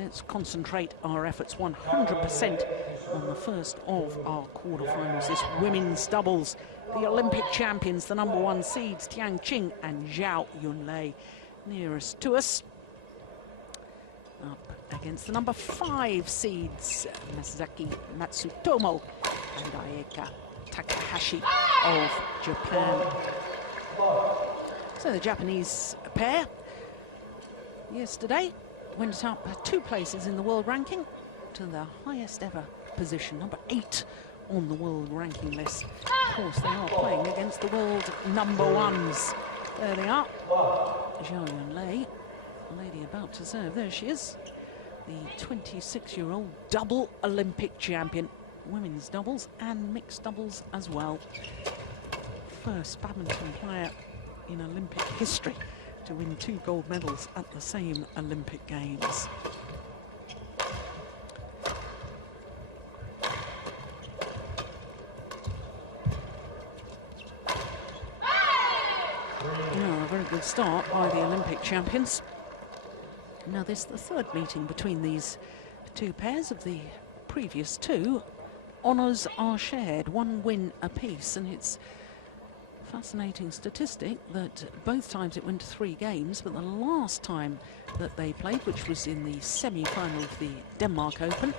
let's concentrate our efforts 100% on the first of our quarterfinals. This women's doubles, the Olympic champions, the #1 seeds, Tian, Qing and Zhao Yunlei, nearest to us. Up against the #5 seeds, M.Matsutomo and AyakaTakahashi of Japan. So the Japanese pair yesterday went up 2 places in the world ranking to the highest ever position, #8 on the world ranking list. Of course, they are playing against the world #1s. There they are. Zhao Yunlei, a lady about to serve. There she is, the 26-year-old double Olympic champion, women's doubles and mixed doubles as well. First badminton player in Olympic history to win 2 gold medals at the same Olympic Games. Now, a very good start by the Olympic champions. Now, this is the 3rd meeting between these 2 pairs. Of the previous 2, honours are shared, 1 win apiece, and it's fascinating statistic that both times it went to 3 games, but the last time that they played, which was in the semi-final of the Denmark Open,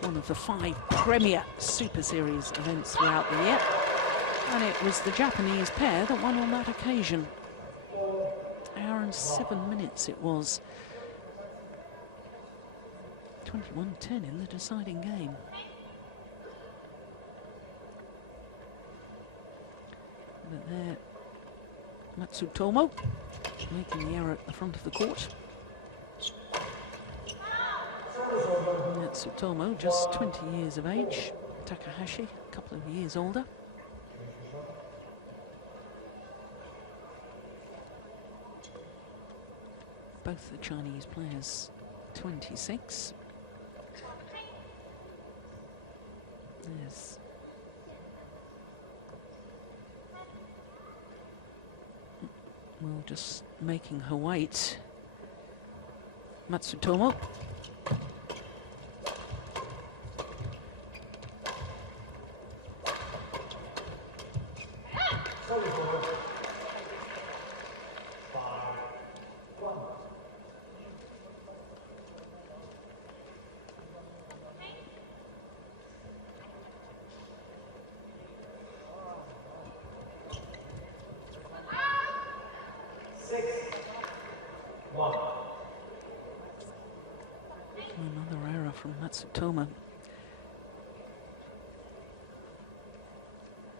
one of the 5 premier Super Series events throughout the year, and it was the Japanese pair that won on that occasion. Hour and 7 minutes it was. 21-10 in the deciding game. But there, Matsutomo making the error at the front of the court. Matsutomo, just 20 years of age. Takahashi, a couple of years older. Both the Chinese players 26. There's well, just making her weight. Matsutomo. Another error from Matsutomo.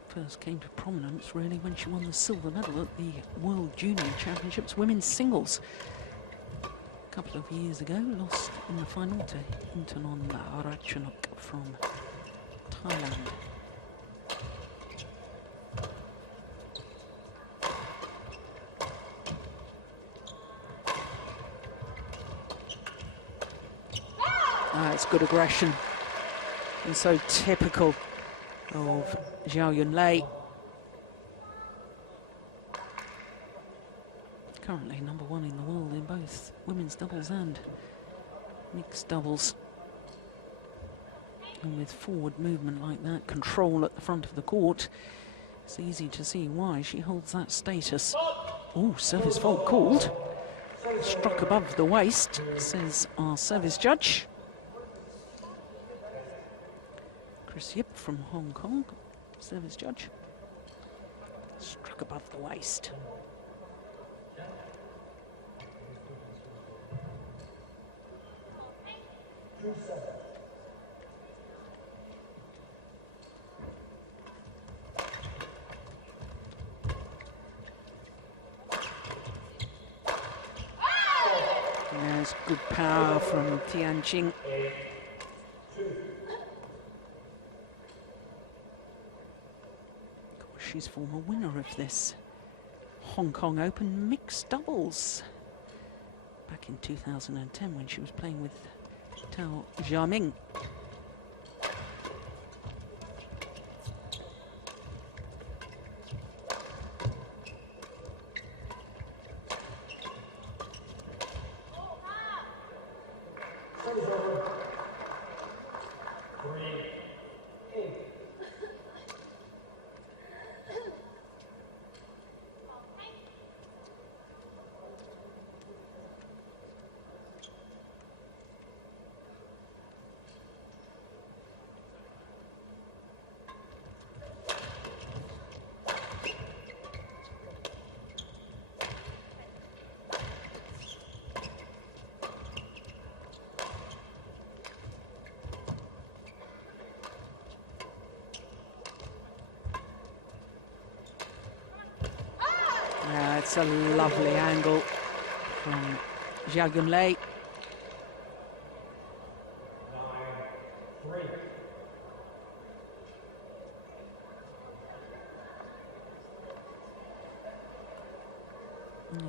First came to prominence really when she won the silver medal at the World Junior Championships women's singles a couple of years ago. Lost in the final to Intanon Ratchanok from Thailand. It's good aggression, and so typical of Zhao Yunlei. Currently #1 in the world in both women's doubles and mixed doubles. And with forward movement like that, control at the front of the court, it's easy to see why she holds that status. Oh, service fault called. Struck above the waist, says our service judge. Chris Yip from Hong Kong, service judge. Struck above the waist. There's good power from Tian Qing. She's former winner of this Hong Kong Open mixed doubles back in 2010 when she was playing with Tao Jiaming. Yeah, it's a lovely angle from Zhao Yunlei.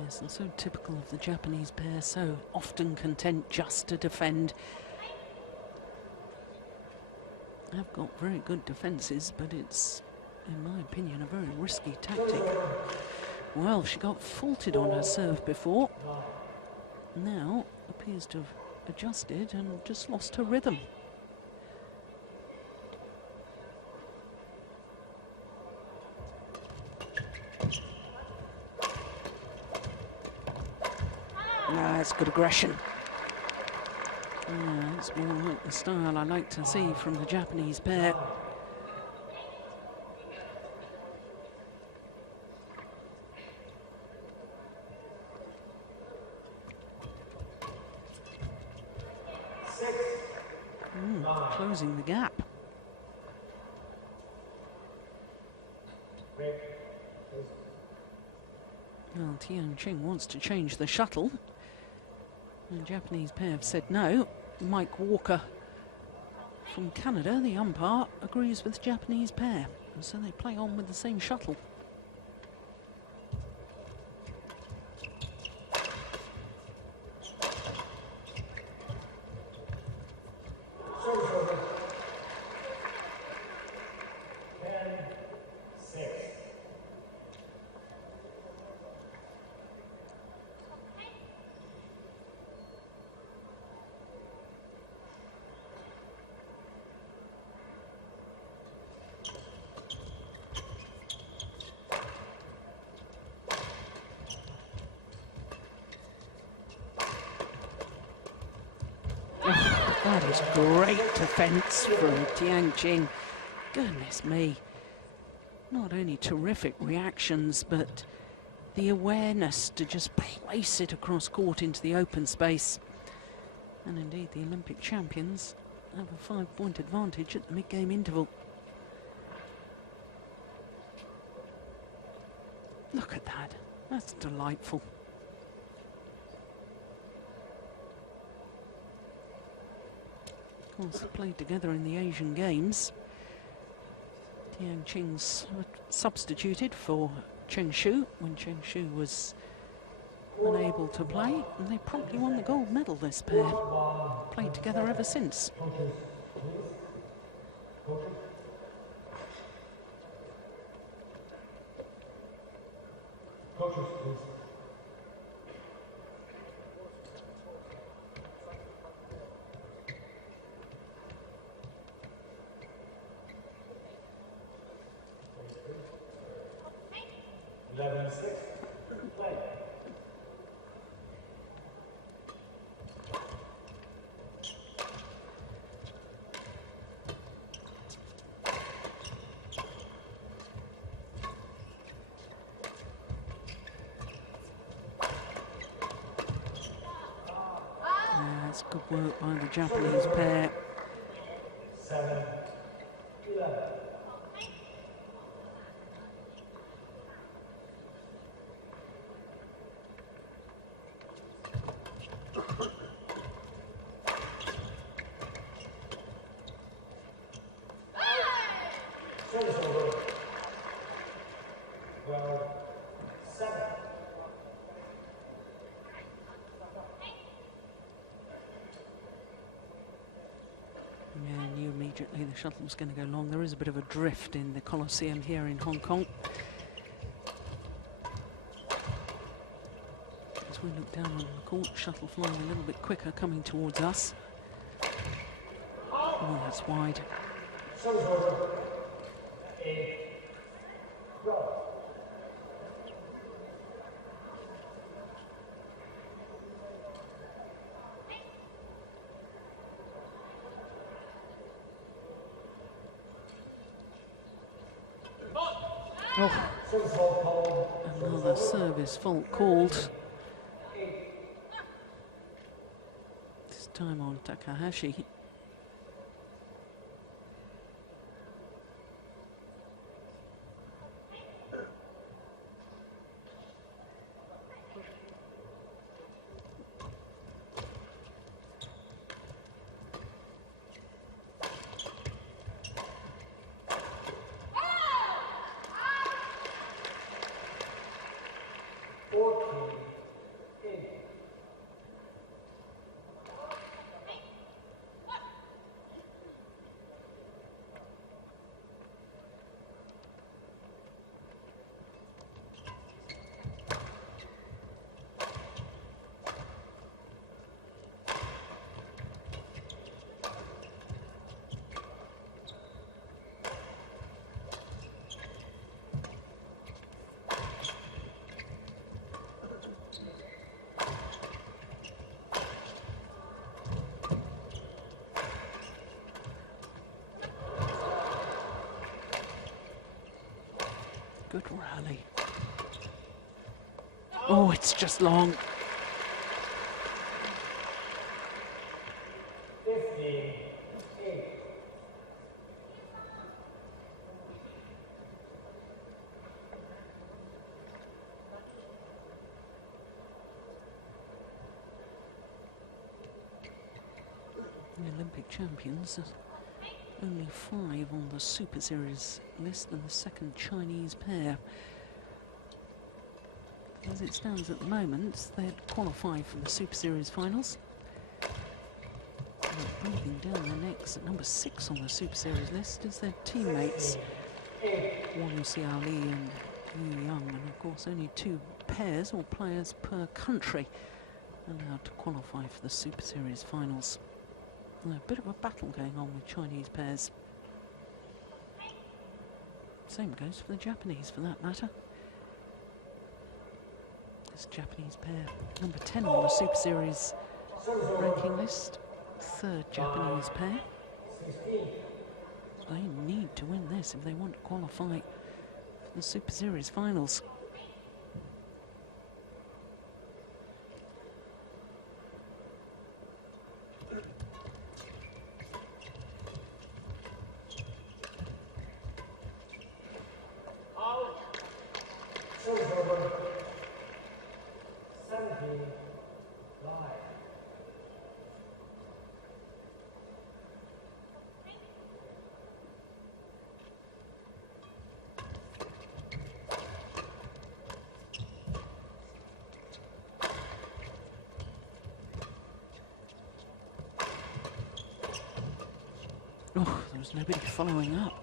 Yes, and so typical of the Japanese pair, so often content just to defend. They've got very good defences, but it's, in my opinion, a very risky tactic. Well, she got faulted on her serve before. Now appears to have adjusted and just lost her rhythm. That's good aggression. It's more like the style I like to see from the Japanese pair. Closing the gap. Well, Tian Qing wants to change the shuttle. The Japanese pair have said no. Mike Walker from Canada, the umpire, agrees with the Japanese pair. And so they play on with the same shuttle. That is great defence from Tian Qing. Goodness me. Not only terrific reactions, but the awareness to just place it across court into the open space. And indeed, the Olympic champions have a 5-point advantage at the mid-game interval. Look at that. That's delightful. Of course, played together in the Asian Games. Tian Qing's substituted for Cheng Shu when Cheng Shu was unable to play, and they promptly won the gold medal, this pair. Played together ever since. That's good work by the Japanese pair. 7-11. Immediately the shuttle's going to go long. There is a bit of a drift in the Coliseum here in Hong Kong. As we look down on the court, shuttle flying a little bit quicker, coming towards us. Oh, that's wide. Oh, another service fault called. This time on Takahashi. Good rally. Oh, it's just long. 58. The Olympic champions, only 5 on the Super Series list, and the second Chinese pair. As it stands at the moment, they'd qualify for the Super Series Finals. And breathing down their necks at number 6 on the Super Series list is their teammates, Wang Xiaoli and Yu Yang, and of course only 2 pairs or players per country allowed to qualify for the Super Series Finals. A bit of a battle going on with Chinese pairs. Same goes for the Japanese, for that matter. This Japanese pair, number 10 on the Super Series ranking list, 3rd Japanese pair. They need to win this if they want to qualify for the Super Series Finals. Oh, there was nobody following up.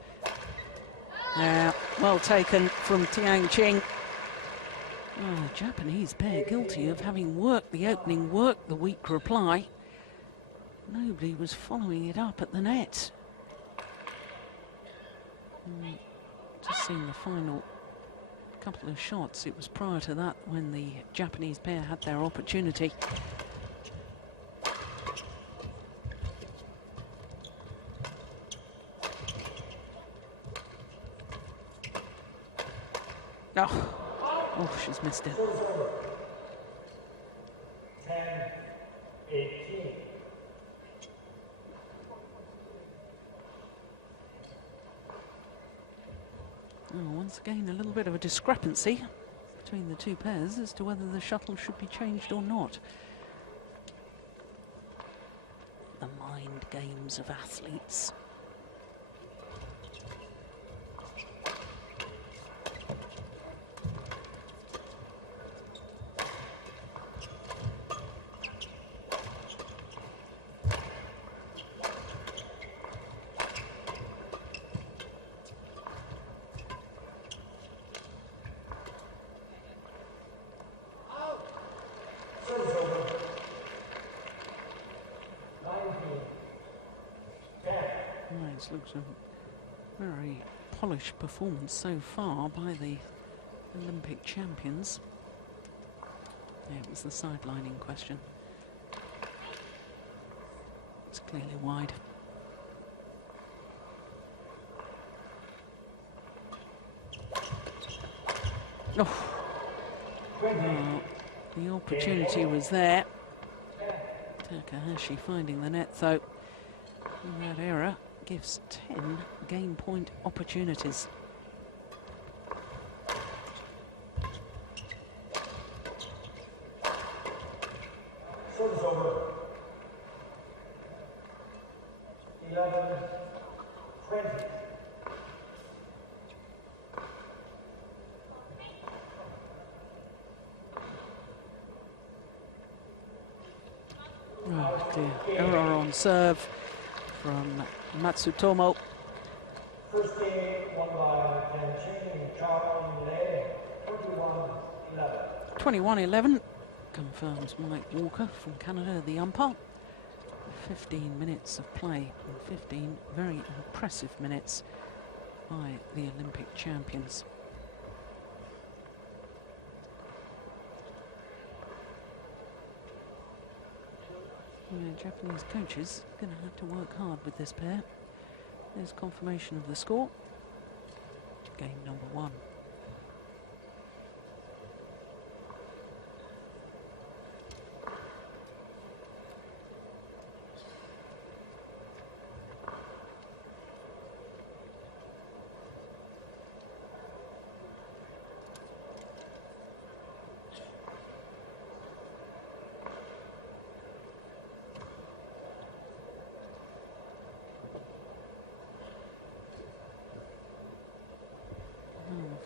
Well taken from Tian Qing. Oh, the Japanese pair guilty of having worked the opening, worked the weak reply. Nobody was following it up at the net. Just seeing the final couple of shots. It was prior to that when the Japanese pair had their opportunity. Oh, she's missed it. 10-18. Once again, a little bit of a discrepancy between the 2 pairs as to whether the shuttle should be changed or not. The mind games of athletes. This looks a very polished performance so far by the Olympic champions. Yeah, it was the sideline in question. It's clearly wide. Oh. Well, the opportunity was there. Takahashi finding the net though. And that error gives 10 game point opportunities. Serve is over. 11-20. Oh dear, error on serve from Matsutomo. First game won by Tian and Zhao Yunlei, 21-11. 21-11 confirms Mike Walker from Canada, the umpire. 15 minutes of play and 15 very impressive minutes by the Olympic champions. Japanese coaches are going to have to work hard with this pair. There's confirmation of the score. Game number 1.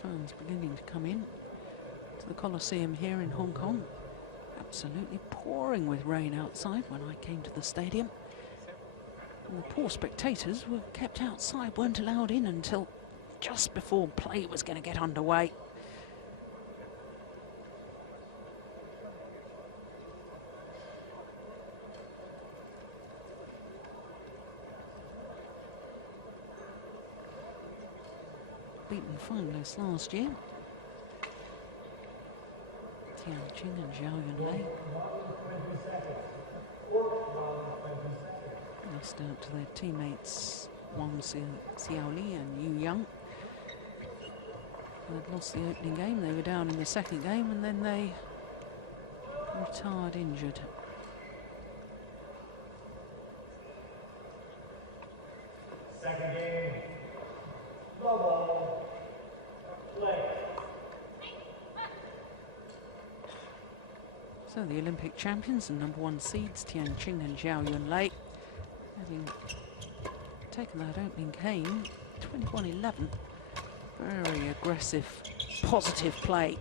Fans beginning to come in to the Coliseum here in Hong Kong. Absolutely pouring with rain outside when I came to the stadium. And the poor spectators were kept outside, weren't allowed in until just before play was going to get underway. Beaten finalists last year. Tian, Qing and Zhao Yunlei. Lost out to their teammates Wang Xiaoli and Yu Yang. They'd lost the opening game, they were down in the second game, and then they retired injured. Second game, double play. So the Olympic champions and number 1 seeds, Tian, Qing and Zhao Yunlei, having taken that opening game, 21-11. Very aggressive, positive play.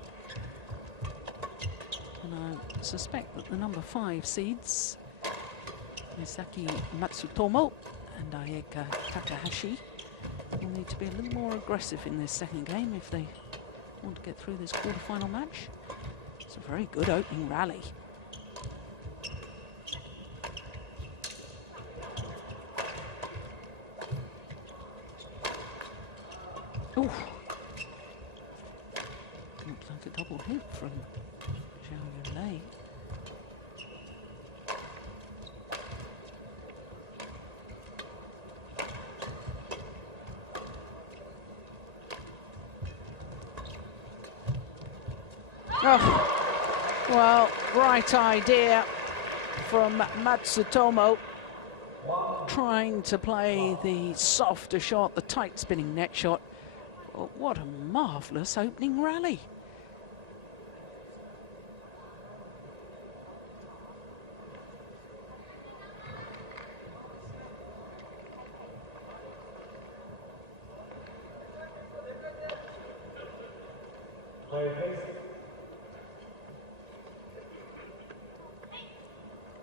And I suspect that the number 5 seeds, Misaki, Matsutomo and AyakaTakahashi, will need to be a little more aggressive in this second game if they want to get through this quarter-final match. It's a very good opening rally. Ooh. Looks like a double hit from Zhao Yunlei. Oh, well, right idea from Matsutomo, trying to play the softer shot, the tight spinning net shot. Oh, what a marvellous opening rally.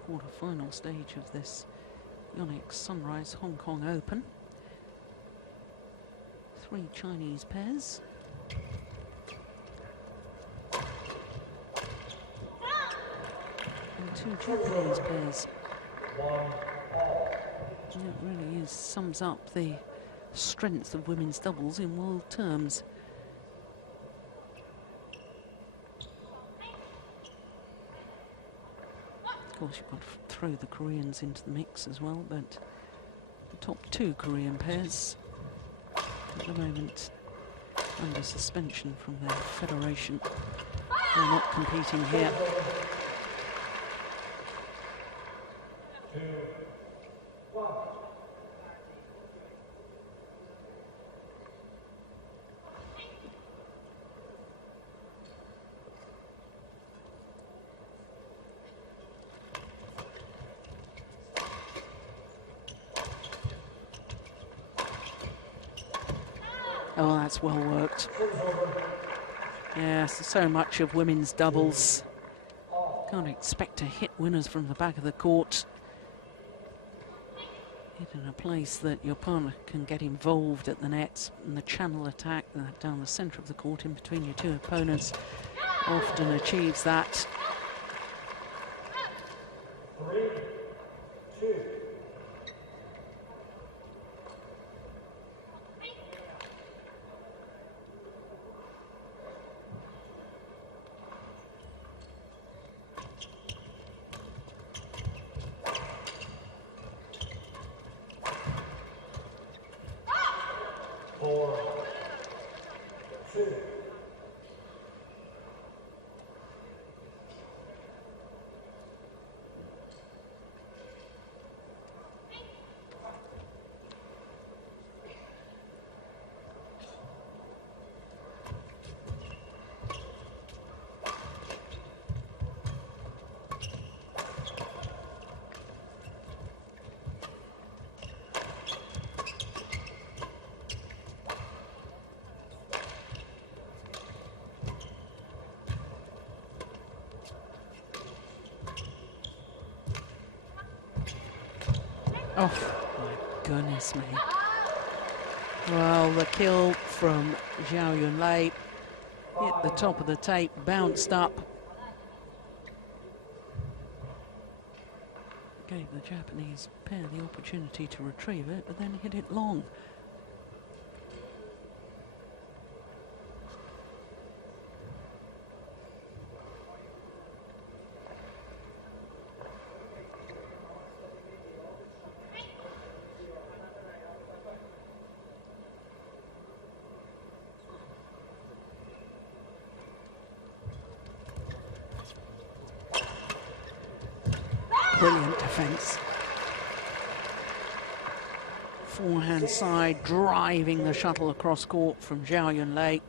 Quarter-final stage of this Yonex-Sunrise Hong Kong Open. 3 Chinese pairs. And 2 Japanese pairs. It really is, sums up the strength of women's doubles in world terms. Of course, you've got to throw the Koreans into the mix as well, but the top two Korean pairs at the moment under suspension from their federation. They're not competing here. Oh, that's well worked. Yes, so much of women's doubles. Can't expect to hit winners from the back of the court. Hit in a place that your partner can get involved at the net, and the channel attack down the centre of the court in between your two opponents often achieves that. Oh, my goodness me. Well, the kill from Zhao Yunlei hit the top of the tape, bounced up. Gave the Japanese pair the opportunity to retrieve it, but then hit it long. Brilliant defence. Forehand side, driving the shuttle across court from Zhao Yunlei.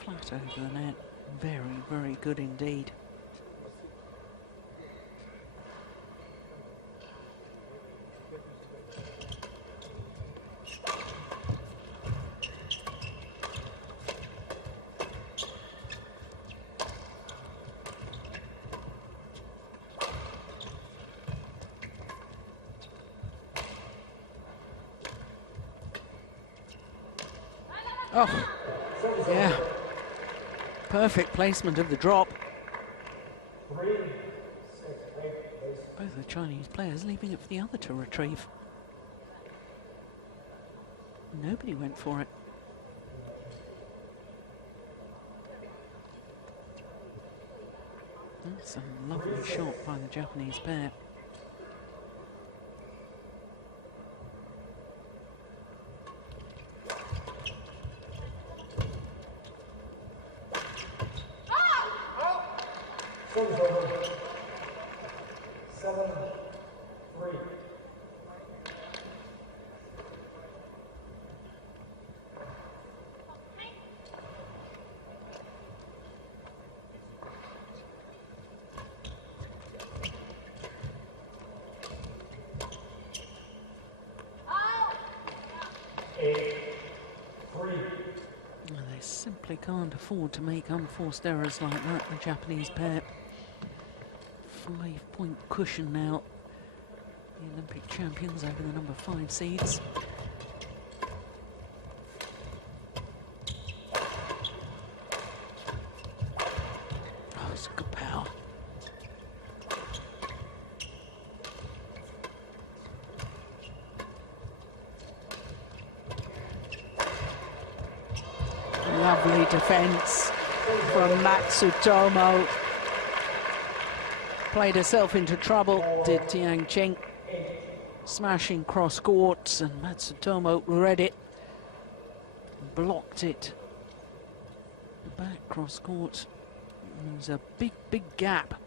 Flat over the net. Very, very good indeed. Oh, yeah. Perfect placement of the drop. Both the Chinese players leaving it for the other to retrieve. Nobody went for it. That's a lovely shot by the Japanese pair. They simply can't afford to make unforced errors like that, the Japanese pair. 5-point cushion now. The Olympic champions over the number 5 seeds. Oh, it's good power. Lovely defence from Matsutomo. Played herself into trouble, did Qing. Smashing cross courts, and Matsutomo read it. Blocked it. Back cross court. There's a big, big gap.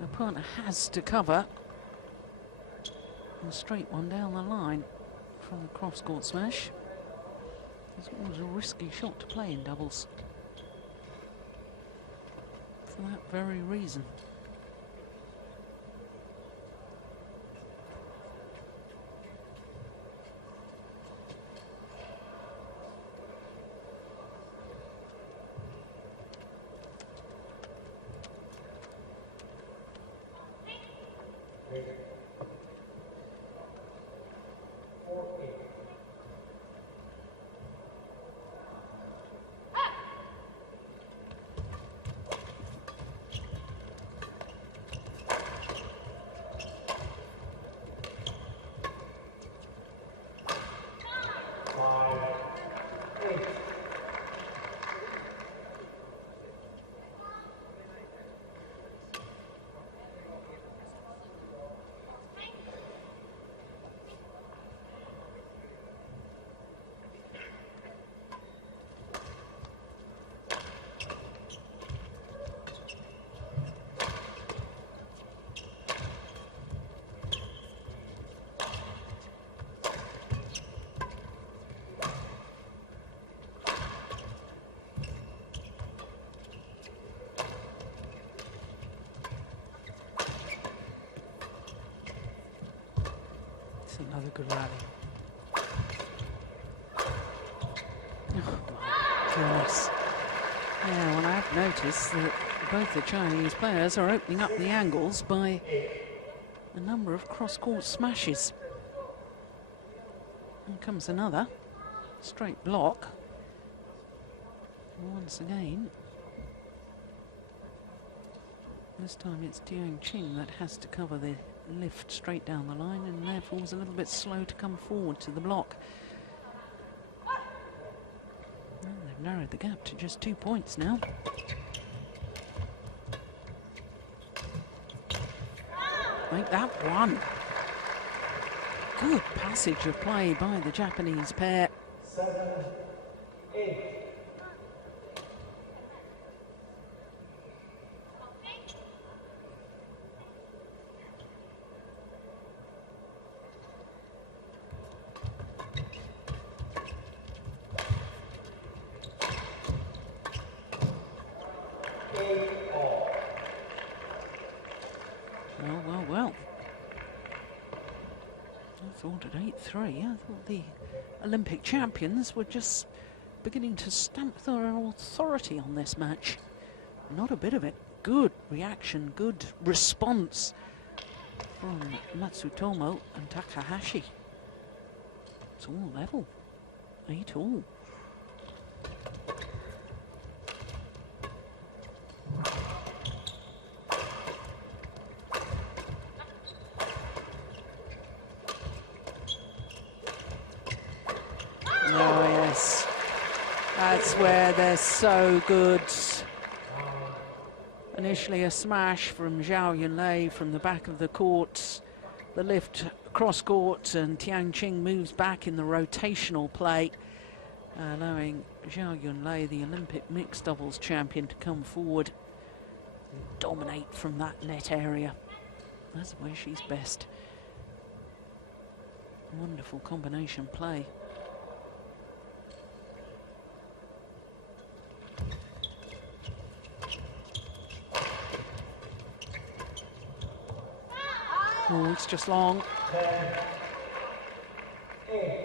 The partner has to cover. A straight one down the line from the cross court smash. It's always a risky shot to play in doubles. For that very reason. Another good rally. Oh my goodness. Yeah, well, I've noticed that both the Chinese players are opening up the angles by a number of cross-court smashes. Here comes another straight block. Once again. This time it's Qing that has to cover the lift straight down the line, and therefore was a little bit slow to come forward to the block. Well, they've narrowed the gap to just 2 points now. Make that one. Good passage of play by the Japanese pair. 7, 8. Well. I thought at 8-3, I thought the Olympic champions were just beginning to stamp their authority on this match. Not a bit of it. Good reaction, good response from Matsutomo and Takahashi. It's all level. 8-all. Oh, yes. That's where they're so good. Initially a smash from Zhao Yunlei from the back of the court. The lift cross court, and Qing moves back in the rotational play, allowing Zhao Yunlei, the Olympic mixed doubles champion, to come forward and dominate from that net area. That's where she's best. Wonderful combination play. Oh, it's just long. 10, 8.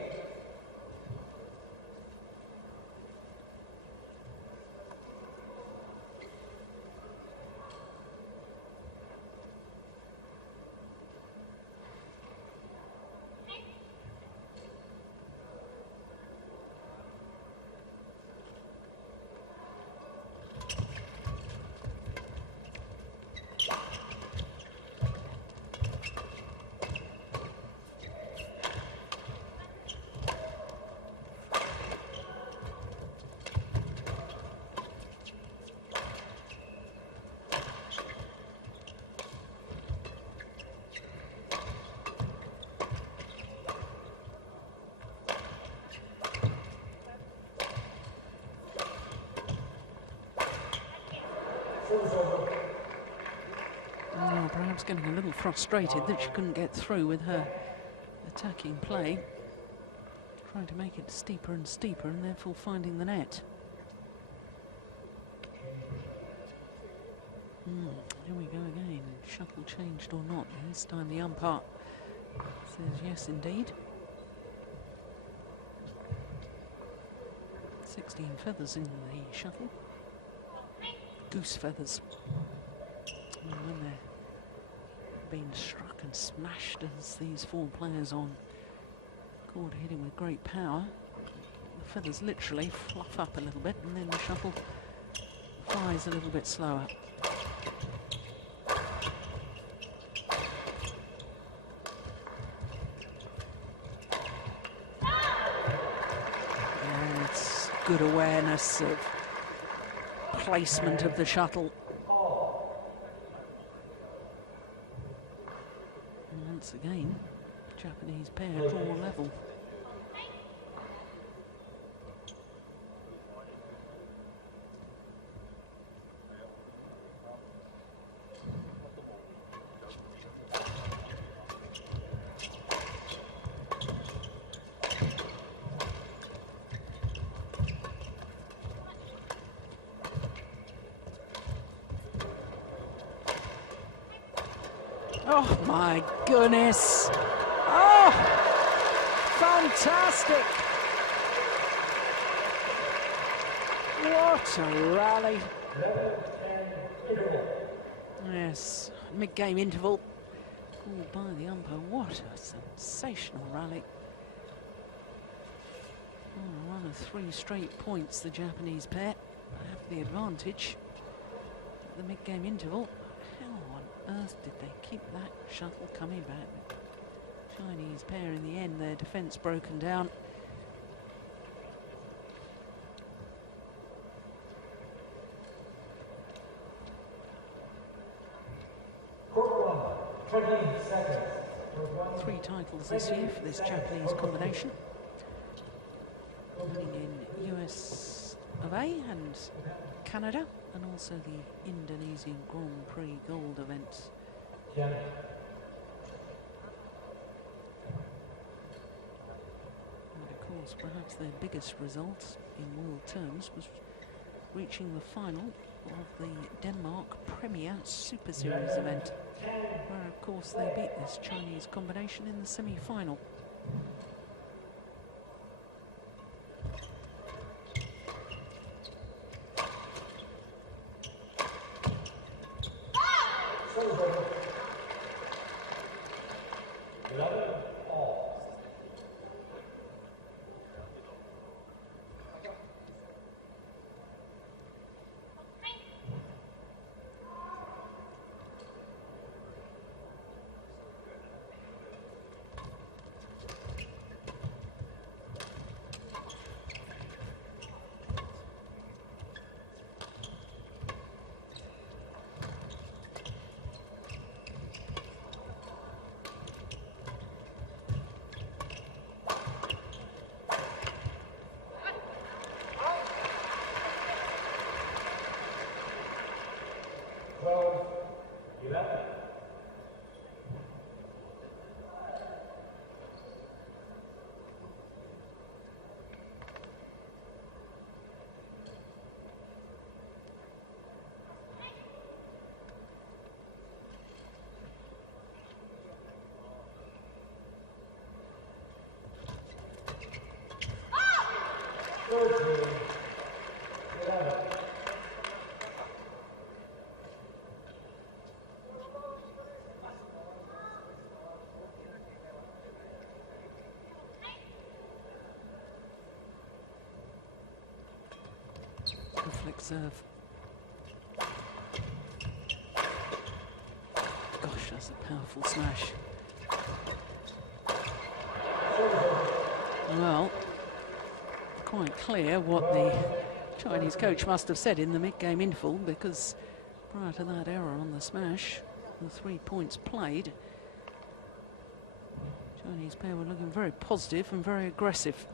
Well, perhaps getting a little frustrated that she couldn't get through with her attacking play. Trying to make it steeper and steeper and therefore finding the net. Here we go again. Shuttle changed or not. This time the umpire says yes indeed. 16 feathers in the shuttle. Goose feathers. And when they're being struck and smashed as these four players on court hitting with great power, the feathers literally fluff up a little bit and then the shuttle flies a little bit slower. And it's good awareness of placement of the shuttle. And once again, Japanese pair draw level. Oh my goodness. Oh, fantastic. What a rally. Yes, mid-game interval called by the umpire. What a sensational rally. Oh, a run of 3 straight points, the Japanese pair have the advantage at the mid-game interval. How on earth did they keep that shuttle coming back? The Chinese pair in the end, their defence broken down. Court 1, 20 seconds. 3 titles this year for this Japanese combination. Winning in US of A and Canada, and also the Indonesian Grand Prix Gold event. Tian. And of course, perhaps their biggest result in world terms was reaching the final of the Denmark Premier Super Series event, where of course they beat this Chinese combination in the semi-final. Flick serve. Gosh, that's a powerful smash. Well, quite clear what the Chinese coach must have said in the mid-game interval, because prior to that error on the smash, the 3 points played, Chinese pair were looking very positive and very aggressive.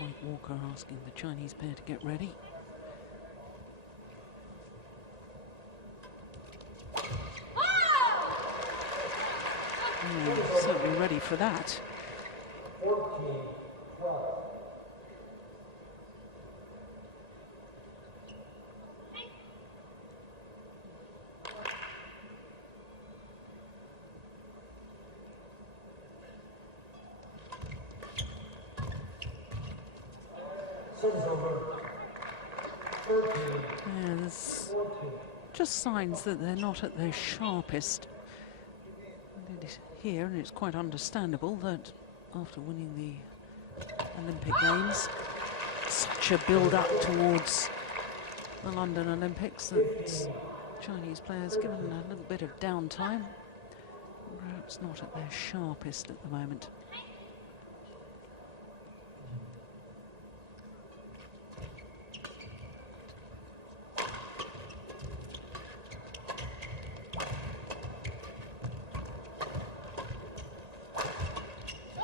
Mike Walker asking the Chinese pair to get ready. Certainly ready for that. 14-12. Service over. 13. Yeah, there's 14. just signs that they're not at their sharpest here, and it's quite understandable that after winning the Olympic Games, such a build-up towards the London Olympics, that Chinese players given a little bit of downtime, perhaps not at their sharpest at the moment.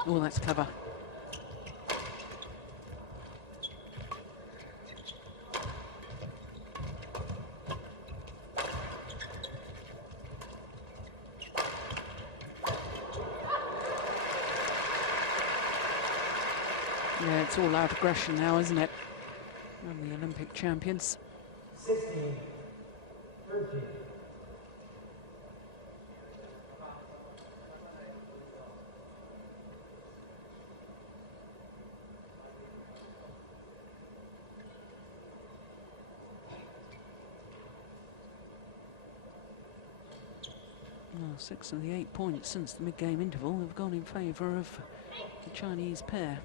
Oh, that's clever. Yeah, it's all out aggression now, isn't it? And the Olympic champions. 16-13. Well, 6 of the 8 points since the mid-game interval have gone in favour of the Chinese pair.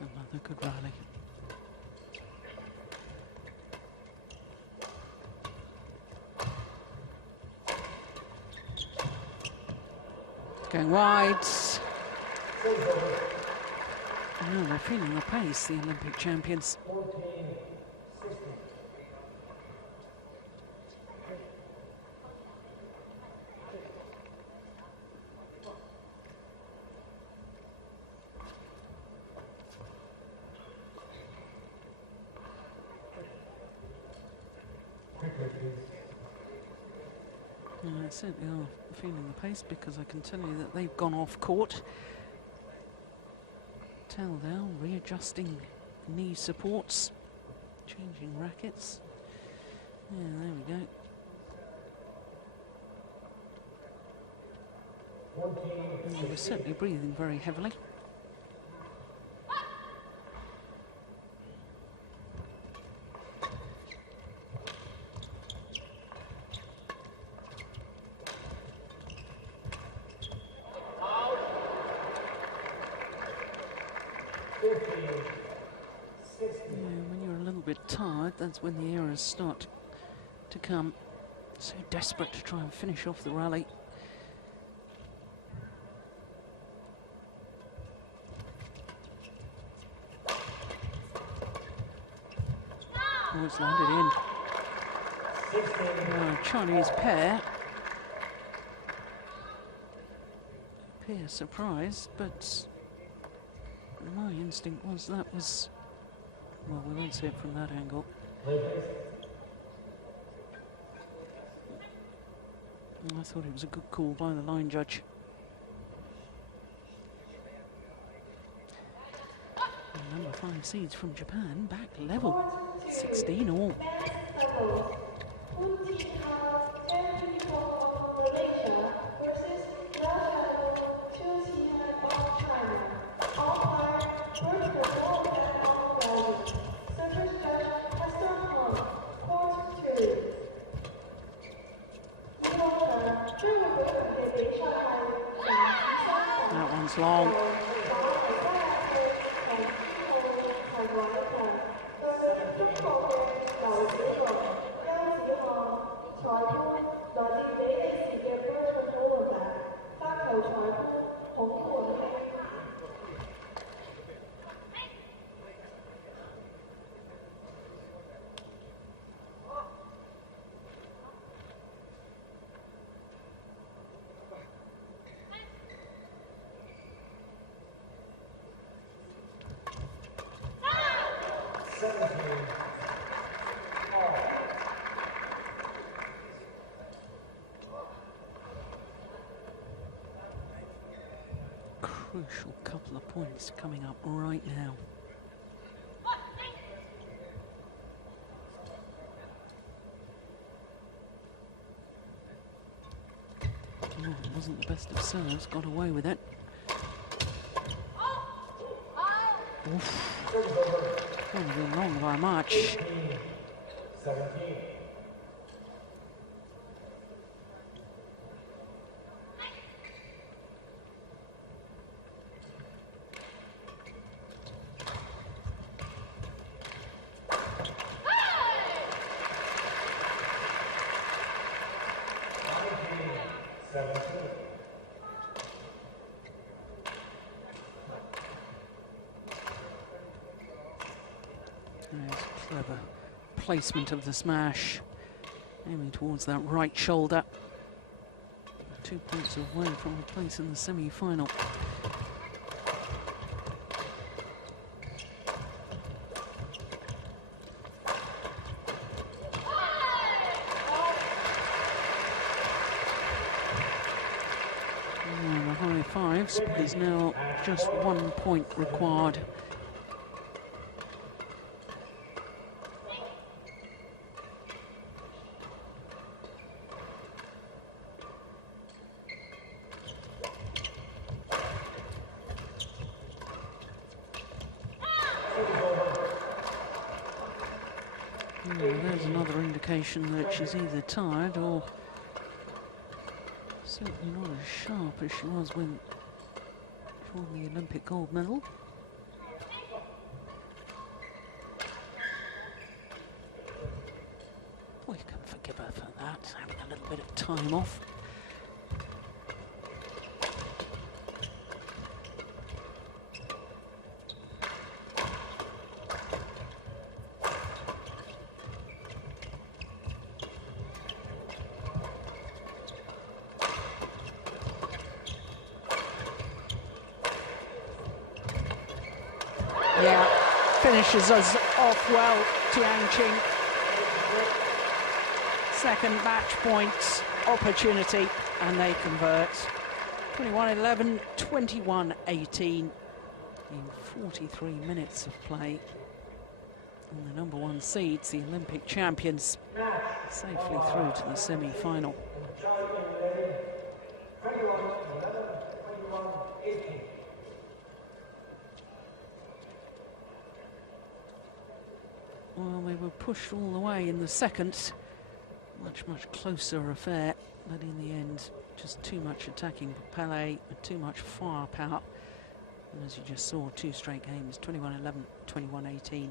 Another good rally. Going wide. Oh, they're feeling the pace, the Olympic champions. 14-16. I certainly are feeling the pace, because I can tell you that they've gone off court. Tell down, readjusting knee supports, changing rackets. Yeah, there we go. And they were certainly breathing very heavily. That's when the errors start to come. So desperate to try and finish off the rally. Oh, it's landed in. Chinese pair appear surprised, but my instinct was that was, well, we won't see it from that angle. I thought it was a good call by the line judge. And number 5 seeds from Japan back level, 16 all. long. Crucial couple of points coming up right now. Oh, it wasn't the best of serves, got away with it. Oof. Not been long by much. 17. There's clever placement of the smash, aiming towards that right shoulder. 2 points away from a place in the semi-final. And the high fives, because now just 1 point required. There's another indication that she's either tired or certainly not as sharp as she was when she won the Olympic gold medal. We can forgive her for that, having a little bit of time off. Yeah, finishes us off well, Tian. Second match points opportunity, and they convert. 21-11, 21-18 in 43 minutes of play. And the number one seeds, the Olympic champions, safely through to the semi-final. Well, they were pushed all the way in the second. Much closer affair, but in the end, just too much attacking for Pele and too much firepower. And as you just saw, 2 straight games, 21-11, 21-18.